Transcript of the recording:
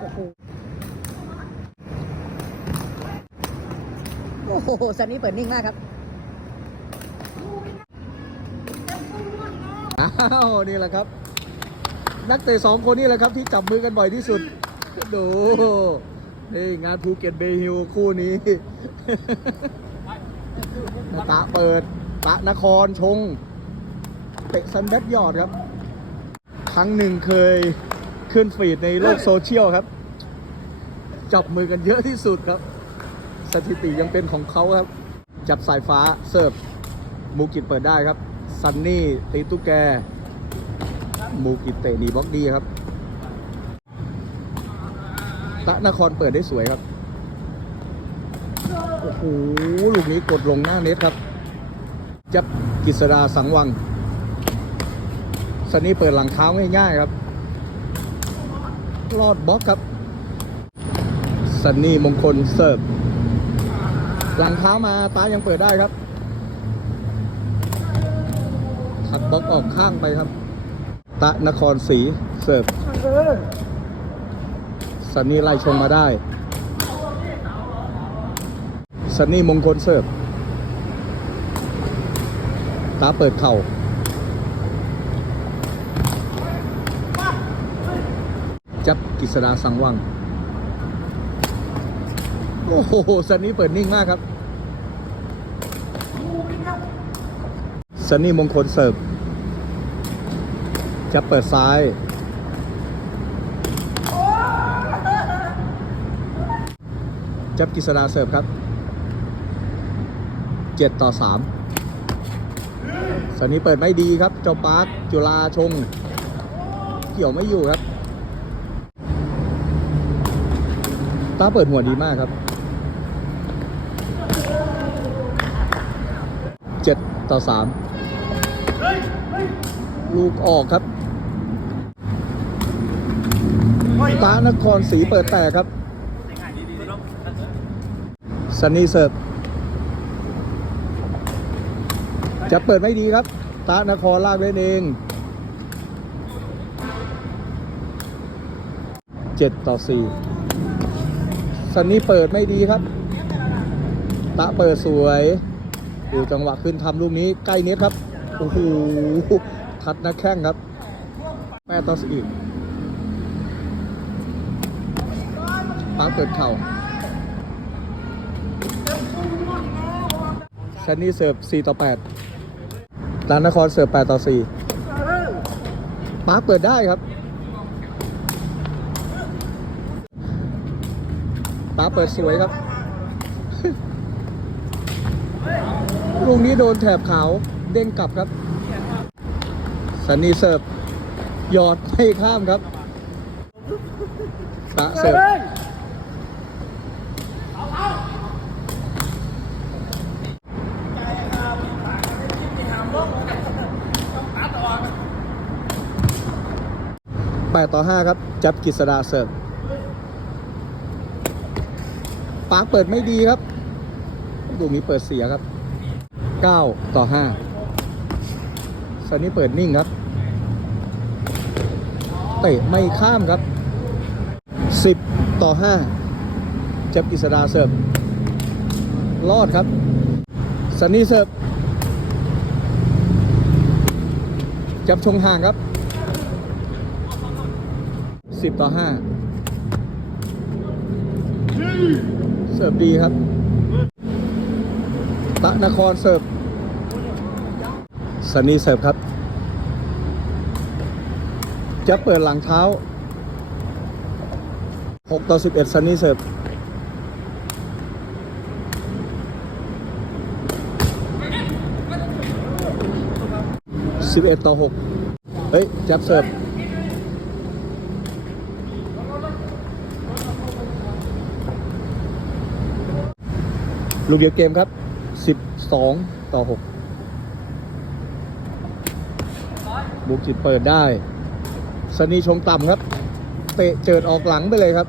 โอ้โหโอ้โหซันนี่เปิดนิ่งมากครับอ้าวนี่แหละครับ นักเตะสองคนนี่แหละครับ ที่จับมือกันบ่อยที่สุดดูนี่งานภูเก็ตเบย์ฮิลคู่นี้ตะเปิดตะนครชง เตะซันแบ็ยอดครับ ครั้งหนึ่งเคย ขึ้นฟีดในโลกโซเชียลครับ จับมือกันเยอะที่สุดครับ สถิติยังเป็นของเขาครับ จับสายฟ้าเสิร์ฟมูกิตเปิดได้ครับ ซันนี่ตีตุ๊กแก มูกิตเตะหนีบล็อกดีครับ ตะนครเปิดได้สวยครับ โอ้โห ลูกนี้กดลงหน้าเน็ตครับ จับกิษดาสังวังซันนี่เปิดหลังเท้าง่ายๆครับ รอดบล็อกครับซันนี่มงคลเสิร์ฟ หลังเท้ามาตายังเปิดได้ครับถักบล็อกออกข้างไปครับ ตะนครศรีเสิร์ฟซันนี่ไล่ชงมาได้ซันนี่มงคลเสิร์ฟ ตาเปิดเข่า จับกิษดาสังวัง โอ้โหซันนี่เปิดนิ่งมากครับซันนี่มงคลเสิร์ฟจะเปิดซ้าย จับกิษดาเสิร์ฟครับเจ็ดต่อสามสันนี้เปิดไม่ดีครับ เจ้าปาร์คจุฬาชง เกี่ยวไม่อยู่ครับ ตาเปิดหัวดีมากครับเจ็ดต่อสามลูกออกครับตานครศรีเปิดแตกครับซันนี่เสิร์ฟจะเปิดไม่ดีครับ ตานครลากเล่นเองเจ็ดต่อสี่ ซันนี่เปิดไม่ดีครับ ตะเปิดสวย ดูจังหวะขึ้นทำลูกนี้ใกล้เน็ตครับ โอ้โห ทัดนักแข้งครับแปดต่อสี่ปังเปิดเข่าชันนี่เสิร์ฟ 4 ต่อ 8ร้านนครเสิร์ฟ 8 ต่อ 4ปังเปิดได้ครับ ปังเปิดสวยครับ ลูกนี้โดนแถบขาวเด้งกลับครับ สันนีเสิร์ฟหยอดไม่ข้ามครับตะเสิร์ฟแปดต่อห้าครับ จับกิษดาเสิร์ฟ ปาร์คเปิดไม่ดีครับลูกนี้เปิดเสียครับ 9 ต่อ5ซันนี่เปิดนิ่งครับ เตะไม่ข้ามครับ 10 ต่อ5จับกิษดาเสิร์ฟรอดครับซันนี่เสิร์ฟจับชงห่างครับ 10 ต่อ 5 เสิร์ฟดีครับ ตะนครเสิร์ฟซันนีเสิร์ฟครับ จะเปิดหลังเท้า 6 ต่อ 11ซันนีเสิร์ฟ11ต่อ6เฮ้ย จับเสิร์ฟ ลูกเดียวเกมครับ 12 ต่อ6บุกจิตเปิดได้ สนีชงต่ำครับ เตะเจิดออกหลังไปเลยครับ